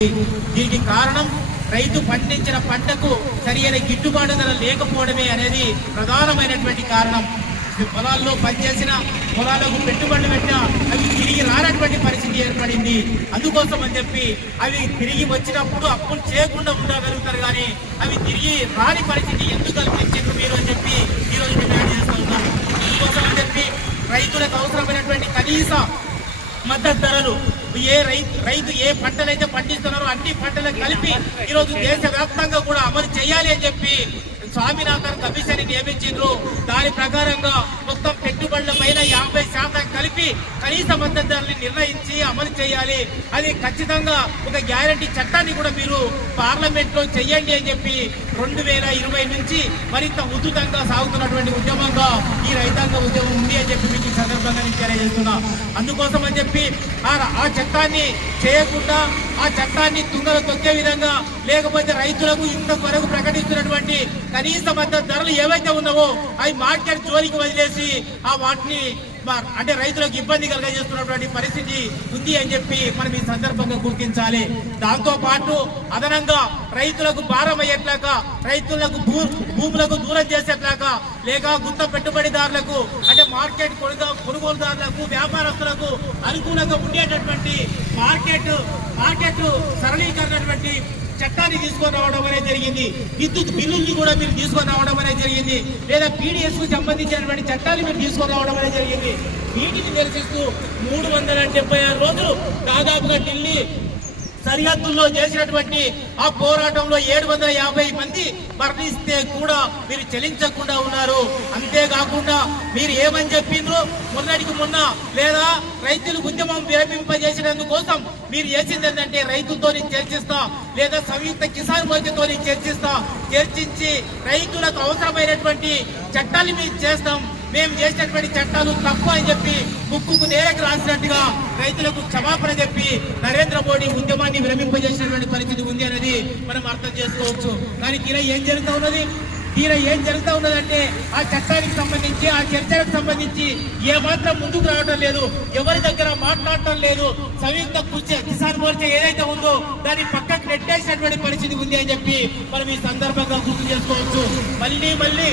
దీనికి కారణం రైతు పండించిన పంటకు సరియైన గిట్టుబాటు ధర లేకపోవడమే అనేది ప్రధానమైనటువంటి కారణం. పొలాల్లో పనిచేసిన పొలాలకు పెట్టుబడులు పెట్టినా అవి తిరిగి రానటువంటి పరిస్థితి ఏర్పడింది. అందుకోసం అని చెప్పి అవి తిరిగి వచ్చినప్పుడు అప్పులు చేయకుండా ఉండగలుగుతారు కానీ అవి తిరిగి రాని పరిస్థితి ఎందుకు కల్పించారు మీరు అని చెప్పి ఈరోజు డిమాండ్ చేస్తూ ఉన్నారు అందుకోసం అని చెప్పి రైతులకు అవసరమైనటువంటి కనీస మద్దతు ధరలు ఏ రైతు రైతు ఏ పంటలైతే పండిస్తున్నారో అన్ని పంటలకు కలిపి ఈరోజు దేశవ్యాప్తంగా కూడా అమలు చేయాలి అని చెప్పి స్వామినాథన్ కమిషన్ నియమించారు దాని ప్రకారంగా మొత్తం పెట్టుబడుల పైన యాభై శాతం కలిపి కనీస మద్దతు ధరని నిర్ణయించి అమలు చేయాలి అది ఖచ్చితంగా ఒక గ్యారంటీ చట్టాన్ని కూడా మీరు పార్లమెంట్లో చేయండి చెయ్యండి అని చెప్పి రెండు వేల ఇరవై నుంచి మరింత ఉధృతంగా సాగుతున్నటువంటి ఉద్యమంగా ఈ రైతాంగ ఉద్యమం ఉంది అని చెప్పి మీకు ఈ సందర్భంగా నేను తెలియజేస్తున్నా. అందుకోసం అని చెప్పి ఆ చట్టాన్ని చేయకుండా ఆ చట్టాన్ని తుంగలు తొక్కే విధంగా లేకపోతే రైతులకు ఇంతవరకు ప్రకటిస్తున్నటువంటి కనీస మద్దతు ధరలు ఏవైతే ఉన్నావో అవి మార్కెట్ జోలికి వదిలేసి ఆ వాటిని అంటే రైతులకు ఇబ్బంది కలగజేస్తున్నటువంటి పరిస్థితి ఉంది అని చెప్పి మనం ఈ సందర్భంగా గుర్తించాలి. దాంతో పాటు అదనంగా రైతులకు భారం అయ్యేట్లాగా రైతులకు భూ భూములకు దూరం చేసేట్లాగా లేక గుత్త పెట్టుబడిదారులకు అంటే మార్కెట్ కొనుగోలుదారులకు వ్యాపారస్తులకు అనుకూలంగా ఉండేటటువంటి మార్కెట్ మార్కెట్ సరళీకరణటువంటి చట్టాన్ని తీసుకొని రావడం అనేది జరిగింది. విద్యుత్ బిల్లుల్ని కూడా మీరు తీసుకొని రావడం అనేది జరిగింది. లేదా పీడిఎస్కు సంబంధించినటువంటి చట్టాలు మీరు తీసుకొని రావడం అనేది జరిగింది. వీటిని నిరసిస్తూ మూడు వందల డెబ్బై ఆరు రోజులు దాదాపుగా ఢిల్లీ సరిహద్దుల్లో చేసినటువంటి ఆ పోరాటంలో ఏడు వందల యాభై మంది మరణిస్తే కూడా మీరు చెల్లించకుండా ఉన్నారు. అంతేకాకుండా మీరు ఏమని చెప్పిండ్రు మొన్నటికి మొన్న లేదా రైతులు ఉద్యమం విరమింపజేసినందుకోసం మీరు చేసింది ఏంటంటే రైతుతో చర్చిస్తా లేదా సంయుక్త కిసాన్ మోర్చాతో చర్చిస్తా చర్చించి రైతులకు అవసరమైనటువంటి చట్టాలు మీరు చేస్తాం. మేము చేసినటువంటి చట్టాలు తప్పు అని చెప్పి ముక్కుకు నేరకు రాసినట్టుగా రైతులకు క్షమాపణ చెప్పి నరేంద్ర మోడీ ఉద్యమాన్ని విరమింపజేసినటువంటి పరిస్థితి ఉంది అనేది మనం అర్థం చేసుకోవచ్చు. కానీ ఈయన ఏం జరుగుతూ ఉన్నది? ఈయన ఏం జరుగుతూ ఉన్నదంటే ఆ చట్టానికి సంబంధించి ఆ చర్చలకు సంబంధించి ఏమాత్రం ముందుకు రావడం లేదు. ఎవరి దగ్గర మాట్లాడటం లేదు. సంయుక్త కూర్చే కిసాన్ మోర్చా ఏదైతే ఉందో దాన్ని పక్కకు నెట్టేసినటువంటి పరిస్థితి ఉంది అని చెప్పి మనం ఈ సందర్భంగా గుర్తు చేసుకోవచ్చు. మళ్ళీ మళ్ళీ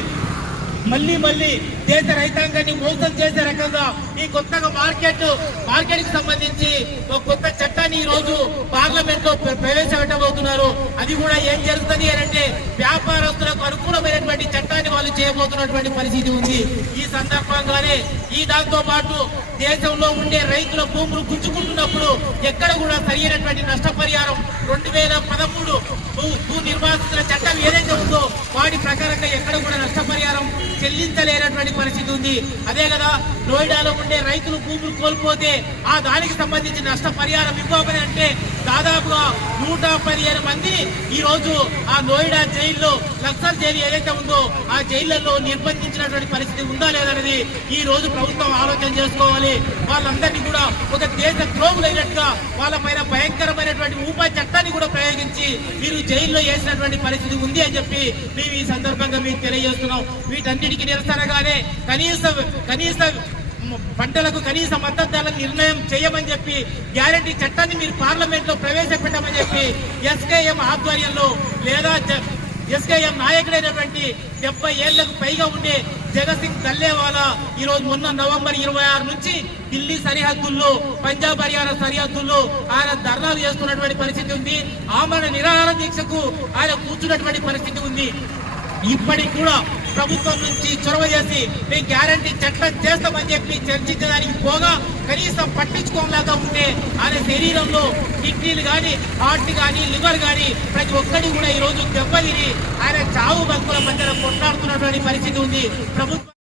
మళ్ళీ మళ్ళీ దేశ రైతాంగాన్ని మోసం చేసే రకంగా ఈ కొత్తగా మార్కెట్ మార్కెట్కి సంబంధించి ఒక కొత్త చట్టాన్ని ఈ రోజు పార్లమెంట్లో ప్రవేశపెట్టబోతున్నారు. అది కూడా ఏం జరుగుతుంది అని అంటే వ్యాపారస్తులకు అనుకూలమైనటువంటి చట్టాన్ని వాళ్ళు చేయబోతున్నటువంటి పరిస్థితి ఉంది. ఈ సందర్భంగానే ఈ దాంతో పాటు దేశంలో ఉండే రైతుల భూములు గుంజుకుంటున్నప్పుడు ఎక్కడ కూడా సరైనటువంటి నష్టపరిహారం రెండు వేల పదమూడు భూ భూ నిర్వాసితుల చట్టం ఏదైతే ఉందో వాటి ప్రకారంగా ఎక్కడ కూడా నష్ట చెల్లించలేనటువంటి పరిస్థితి ఉంది. అదే కదా నోయిడాలో ఉండే రైతులు భూములు కోల్పోతే ఆ దానికి సంబంధించి నష్టపరిహారం ఇవ్వమని అంటే దాదాపుగా నూట పదిహేను మంది ఈ రోజు ఆ నోయిడా జైల్లో నక్సల్ జైలు ఏదైతే ఉందో ఆ జైళ్ళలో నిర్బంధించినటువంటి పరిస్థితి ఉందా లేదనేది ఈ రోజు ప్రభుత్వం ఆలోచన చేసుకోవాలి. వాళ్ళందరినీ కూడా ఒక దేశ ద్రోగులైనట్టుగా వాళ్ళ పైన భయంకరమైనటువంటి ఊపా చట్టాన్ని కూడా ప్రయోగించి మీరు జైల్లో వేసినటువంటి పరిస్థితి ఉంది అని చెప్పి మేము ఈ సందర్భంగా మీకు తెలియజేస్తున్నాం. వీటన్నిటికీ నిరసనగానే కనీస కనీస పంటలకు కనీస మద్దతు ధరల నిర్ణయం చేయమని చెప్పి గ్యారంటీ చట్టాన్ని మీరు పార్లమెంట్లో ప్రవేశపెట్టమని చెప్పి ఎస్కేఎం ఆధ్వర్యంలో లేదా ఎస్కేఎం నాయకుడైనటువంటి డెబ్బై ఏళ్ళకు పైగా ఉండే జగసింగ్ దల్లేవాలా ఈ రోజు మొన్న నవంబర్ ఇరవై ఆరు నుంచి ఢిల్లీ సరిహద్దుల్లో పంజాబ్ హర్యానా సరిహద్దుల్లో ఆయన ధర్నాలు చేస్తున్నటువంటి పరిస్థితి ఉంది. ఆమరణ నిరాహార దీక్షకు ఆయన కూర్చున్నటువంటి పరిస్థితి ఉంది. ఇప్పటికి కూడా ప్రభుత్వం నుంచి చొరవ చేసి మేము గ్యారంటీ చట్టం చేస్తామని చెప్పి చర్చించడానికి పోగా కనీసం పట్టించుకోలేక ఉంటే ఆయన శరీరంలో కిడ్నీలు కానీ హార్ట్ కానీ లివర్ కానీ ప్రతి ఒక్కటి కూడా ఈ రోజు దెబ్బతిని ఆయన చావు బతుకుల మధ్యన కొట్లాడుతున్నటువంటి పరిస్థితి ఉంది. ప్రభుత్వం